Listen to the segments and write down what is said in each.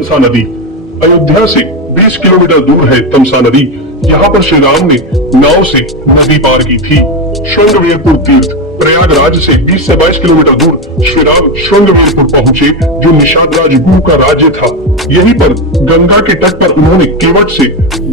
तमसा नदी। अयोध्या से 20 किलोमीटर दूर है तमसा नदी। यहाँ पर श्री राम ने नाव से नदी पार की थी। श्रृंगवेरपुर तीर्थ, प्रयागराज से 20 से 22 किलोमीटर दूर श्री राम श्रृंगवेरपुर पहुँचे, जो निषाद राजगुरु का राज्य था। यहीं पर गंगा के तट पर उन्होंने केवट से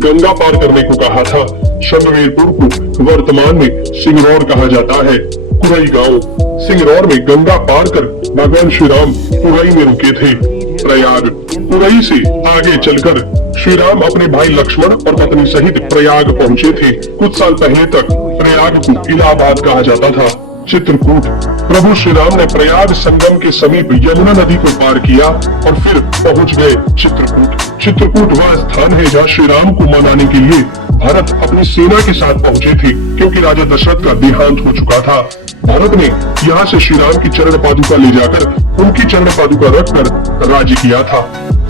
गंगा पार करने को कहा था। श्रृंगवेरपुर को वर्तमान में सिंगरौर कहा जाता है। कुरई गांव, सिंगरौर में गंगा पार कर भगवान श्री राम कुरई में रुके थे। प्रयाग, कुरई से आगे चलकर श्री राम अपने भाई लक्ष्मण और पत्नी सहित प्रयाग पहुँचे थे। कुछ साल पहले तक प्रयाग को इलाहाबाद कहा जाता था। चित्रकूट, प्रभु श्री राम ने प्रयाग संगम के समीप यमुना नदी को पार किया और फिर पहुंच गए चित्रकूट। चित्रकूट वह स्थान है जहां श्री राम को मनाने के लिए भरत अपनी सेना के साथ पहुंचे थे, क्योंकि राजा दशरथ का देहांत हो चुका था। भरत ने यहाँ से श्री राम की चरण पादुका ले जाकर उनकी चरण पादुका रखकर राज्य किया था।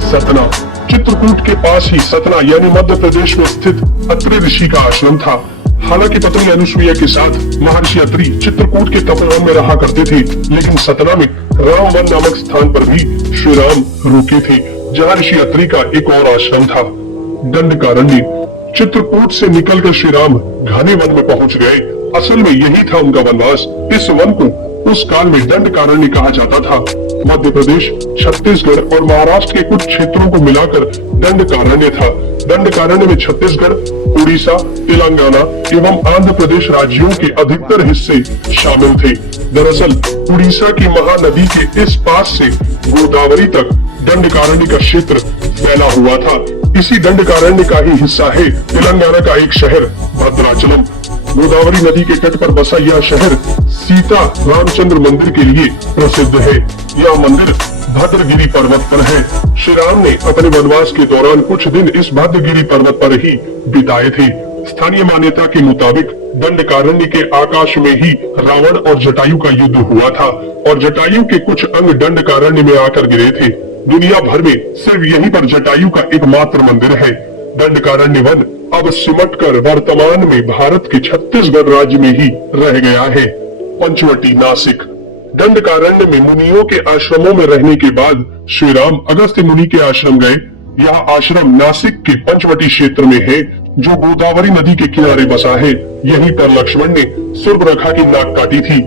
सतना, चित्रकूट के पास ही सतना यानी मध्य प्रदेश में स्थित अत्रि ऋषि का आश्रम था। हालांकि पत्नी अनुसुईया के साथ महर्षि अत्रि चित्रकूट के तपोवन में रहा करते थे, लेकिन सतना में रामवन नामक स्थान पर भी श्री राम रुके थे, जहाँ ऋषि अत्रि का एक और आश्रम था। दंडकारण्य, चित्रकूट से निकलकर श्री राम घने वन में पहुंच गए। असल में यही था उनका वनवास। इस वन को उस काल में दंडकारण्य कहा जाता था। मध्य प्रदेश, छत्तीसगढ़ और महाराष्ट्र के कुछ क्षेत्रों को मिलाकर दंडकारण्य था। दंडकारण्य में छत्तीसगढ़, उड़ीसा, तेलंगाना एवं आंध्र प्रदेश राज्यों के अधिकतर हिस्से शामिल थे। दरअसल उड़ीसा की महानदी के इस पास से गोदावरी तक दंडकारण्य का क्षेत्र फैला हुआ था। इसी दंडकारण्य का ही हिस्सा है तेलंगाना का एक शहर भद्राचलम। गोदावरी नदी के तट पर बसा यह शहर सीता रामचंद्र मंदिर के लिए प्रसिद्ध है। यह मंदिर भद्रगिरी पर्वत पर है। श्री राम ने अपने वनवास के दौरान कुछ दिन इस भद्रगिरी पर्वत पर ही बिताए थे। स्थानीय मान्यता के मुताबिक दंडकारण्य के आकाश में ही रावण और जटायु का युद्ध हुआ था और जटायु के कुछ अंग दंडकारण्य में आकर गिरे थे। दुनिया भर में सिर्फ यहीं पर जटायु का एकमात्र मंदिर है। दंडकारण्य वन अब सिमटकर वर्तमान में भारत के छत्तीसगढ़ राज्य में ही रह गया है। पंचवटी, नासिक, दंडकारण्य में मुनियों के आश्रमों में रहने के बाद श्री राम अगस्त्य मुनि के आश्रम गए। यह आश्रम नासिक के पंचवटी क्षेत्र में है, जो गोदावरी नदी के किनारे बसा है। यहीं पर लक्ष्मण ने सूर्पनखा की नाक काटी थी।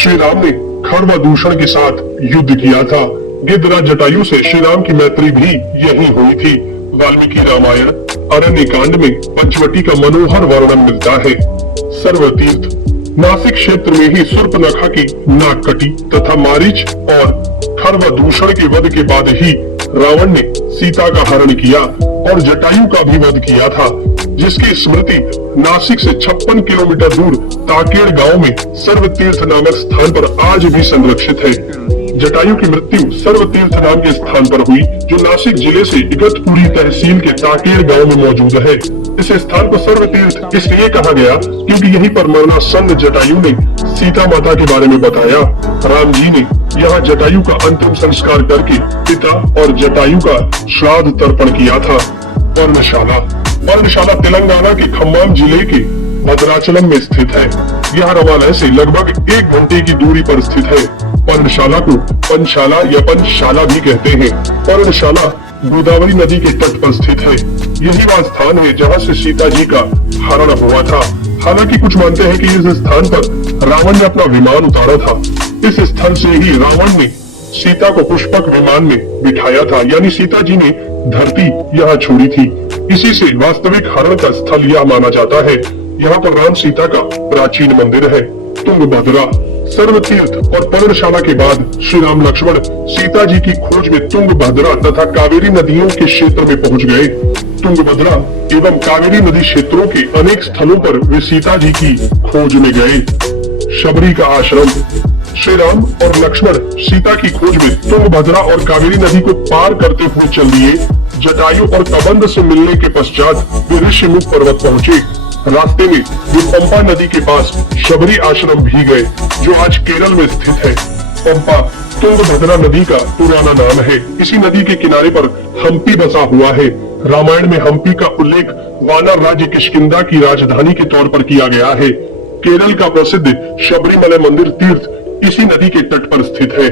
श्री राम ने खड्ग दूषण के साथ युद्ध किया था। गिद्धराज जटायु से श्री राम की मैत्री भी यही हुई थी। वाल्मीकि रामायण अरण्य कांड में पंचवटी का मनोहर वर्णन मिलता है। सर्वतीर्थ, नासिक क्षेत्र में ही सूर्पनखा की नाक कटी तथा मारीच और खरवदूषण के वध के बाद ही रावण ने सीता का हरण किया और जटायु का भी वध किया था, जिसकी स्मृति नासिक से 56 किलोमीटर दूर ताकेड़ गांव में सर्वतीर्थ नामक स्थान पर आज भी संरक्षित है। जटायु की मृत्यु सर्वतीर्थ नाम के स्थान पर हुई, जो नासिक जिले से इगतपुरी तहसील के ताकेड़ गांव में मौजूद है। इस स्थान को सर्वतीर्थ इसलिए कहा गया क्योंकि यहीं पर मरणासन्न जटायु ने सीता माता के बारे में बताया। राम जी ने यहाँ जटायु का अंतिम संस्कार करके पिता और जटायु का श्राद्ध तर्पण किया था। पर्णशाला, पर्णशाला तेलंगाना के खम्माम जिले के भद्राचलम में स्थित है। यह रवालय से लगभग 1 घंटे की दूरी पर स्थित है। पर्णशाला को पंचशाला या पंचशाला भी कहते हैं। पर्णशाला गोदावरी नदी के तट पर स्थित है। यही वह स्थान है जहाँ से सीता जी का हरण हुआ था। हालांकि कुछ मानते हैं कि इस स्थान पर रावण ने अपना विमान उतारा था। इस स्थल से ही रावण ने सीता को पुष्पक विमान में बिठाया था, यानी सीता जी ने धरती यहाँ छोड़ी थी। इसी से वास्तविक हरण का स्थल यह माना जाता है। यहाँ पर राम सीता का प्राचीन मंदिर है। तुंगभद्रा, सर्वतीर्थ और पर्णशाला के बाद श्री राम लक्ष्मण सीता जी की खोज में तुंगभद्रा तथा कावेरी नदियों के क्षेत्र में पहुंच गए। तुंगभद्रा एवं कावेरी नदी क्षेत्रों के अनेक स्थलों पर वे सीता जी की खोज में गए। शबरी का आश्रम, श्री राम और लक्ष्मण सीता की खोज में तुंगभद्रा और कावेरी नदी को पार करते हुए चल दिए। जटायु और कबंध से मिलने के पश्चात वे ऋषिमुख पर्वत पहुँचे। रास्ते में वे पंपा नदी के पास शबरी आश्रम भी गए, जो आज केरल में स्थित है। पंपा तुंगभद्रा नदी का पुराना नाम है। इसी नदी के किनारे पर हम्पी बसा हुआ है। रामायण में हम्पी का उल्लेख वानर राज्य किष्किंधा की राजधानी के तौर पर किया गया है। केरल का प्रसिद्ध शबरीमलै मंदिर तीर्थ इसी नदी के तट पर स्थित है।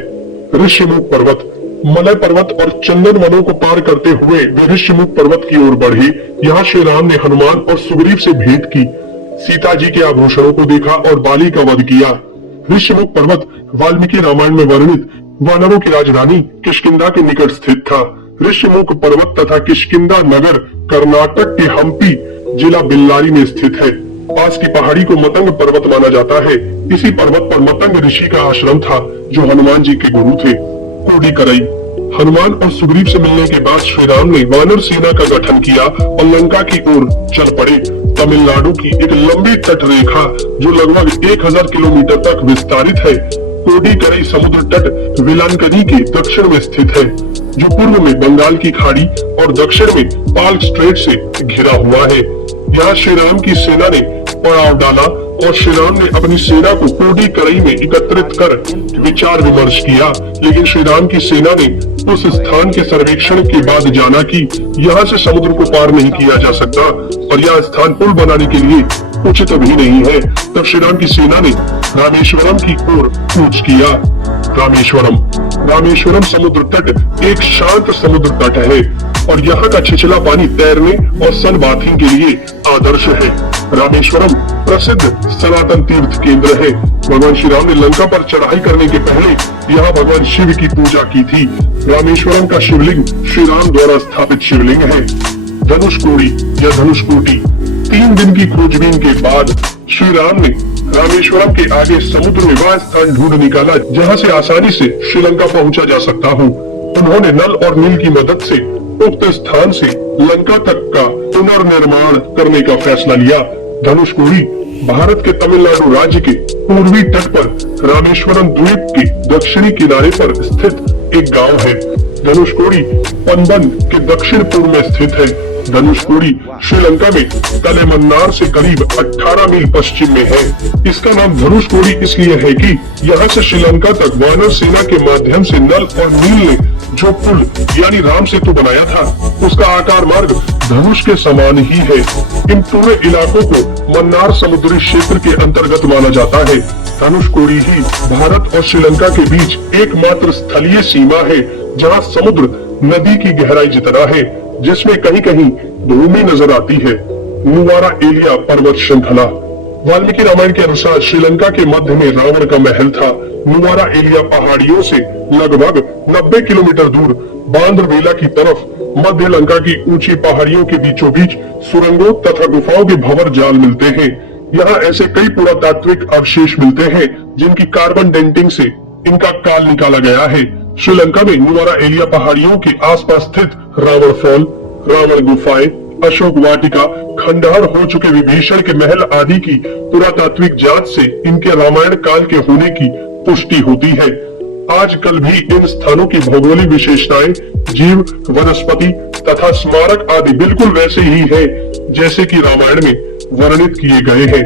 ऋषिमुख पर्वत, मलय पर्वत और चंदन वनों को पार करते हुए वे ऋष्यमुख पर्वत की ओर बढ़े। यहाँ श्री राम ने हनुमान और सुग्रीव से भेंट की, सीता जी के आभूषणों को देखा और बाली का वध किया। ऋष्यमुख पर्वत वाल्मीकि रामायण में वर्णित वानरों की राजधानी किष्किंधा के निकट स्थित था। ऋष्यमुख पर्वत तथा किष्किंधा नगर कर्नाटक के हम्पी जिला बेल्लारी में स्थित है। पास की पहाड़ी को मतंग पर्वत माना जाता है। इसी पर्वत पर मतंग ऋषि का आश्रम था जो हनुमान जी के गुरु थे। कोडिकरई। हनुमान और सुग्रीव से मिलने के बाद श्री राम ने वानर सेना का गठन किया और लंका की ओर चल पड़े। तमिलनाडु की एक लंबी तट रेखा जो लगभग 1000 किलोमीटर तक विस्तारित है। कोडिकरई समुद्र तट वेलांकनी के दक्षिण में स्थित है, जो पूर्व में बंगाल की खाड़ी और दक्षिण में पाल्क स्ट्रेट से घिरा हुआ है। यहाँ श्री राम की सेना ने पड़ाव डाला और श्री राम ने अपनी सेना को कोडिकरई में एकत्रित कर विचार विमर्श किया, लेकिन श्री राम की सेना ने उस स्थान के सर्वेक्षण के बाद जाना कि यहाँ से समुद्र को पार नहीं किया जा सकता और यह स्थान पुल बनाने के लिए उचित भी नहीं है। तब श्री राम की सेना ने रामेश्वरम की ओर कूच किया। रामेश्वरम समुद्र तट एक शांत समुद्र तट है और यहाँ का छिछला पानी तैरने और सन बाथिंग के लिए आदर्श है। रामेश्वरम प्रसिद्ध सनातन तीर्थ केंद्र है। भगवान श्री राम ने लंका पर चढ़ाई करने के पहले यहाँ भगवान शिव की पूजा की थी। रामेश्वरम का शिवलिंग श्री राम द्वारा स्थापित शिवलिंग है। धनुषकोडी या धनुषकोटी। 3 दिन की खोजबीन के बाद श्री राम ने रामेश्वरम के आगे समुद्र में वह स्थान ढूंढ निकाला जहाँ से आसानी से श्रीलंका पहुँचा जा सकता हो। उन्होंने नल और नील की मदद से उक्त स्थान से लंका तक का पुनर्निर्माण करने का फैसला लिया। धनुषकोडी भारत के तमिलनाडु राज्य के पूर्वी तट पर रामेश्वरम द्वीप के दक्षिणी किनारे पर स्थित एक गांव है। धनुषकोडी पंबन के दक्षिण पूर्व में स्थित है। धनुषकोडी श्रीलंका में तलेमन्नार से करीब 18 मील पश्चिम में है। इसका नाम धनुषकोडी इसलिए है कि यहाँ से श्रीलंका तक वानर सेना के माध्यम से नल और नील ने जो पुल यानी राम सेतु बनाया था, उसका आकार मार्ग धनुष के समान ही है। इन पूरे इलाकों को मन्नार समुद्री क्षेत्र के अंतर्गत माना जाता है। धनुषकोडी ही भारत और श्रीलंका के बीच एकमात्र स्थलीय सीमा है जहाँ समुद्र नदी की गहराई जितना है, जिसमें कहीं कहीं भूमि नजर आती है। नुवारा एलिया पर्वत श्रृंखला। वाल्मीकि रामायण के अनुसार श्रीलंका के मध्य में रावण का महल था। नुवारा एलिया पहाड़ियों से लगभग 90 किलोमीटर दूर बांद्रवेला की तरफ मध्य लंका की ऊंची पहाड़ियों के बीचों बीच सुरंगों तथा गुफाओं के भंवर जाल मिलते हैं। यहाँ ऐसे कई पुरातात्विक अवशेष मिलते हैं जिनकी कार्बन डेंटिंग से इनका काल निकाला गया है। श्रीलंका में नुवारा एलिया पहाड़ियों के आसपास स्थित रावण फॉल, रावण गुफाएं, अशोक वाटिका, खंडहर हो चुके विभीषण के महल आदि की पुरातात्विक जांच से इनके रामायण काल के होने की पुष्टि होती है। आजकल भी इन स्थानों की भौगोलिक विशेषताएं, जीव, वनस्पति तथा स्मारक आदि बिल्कुल वैसे ही है जैसे कि रामायण में वर्णित किए गए हैं।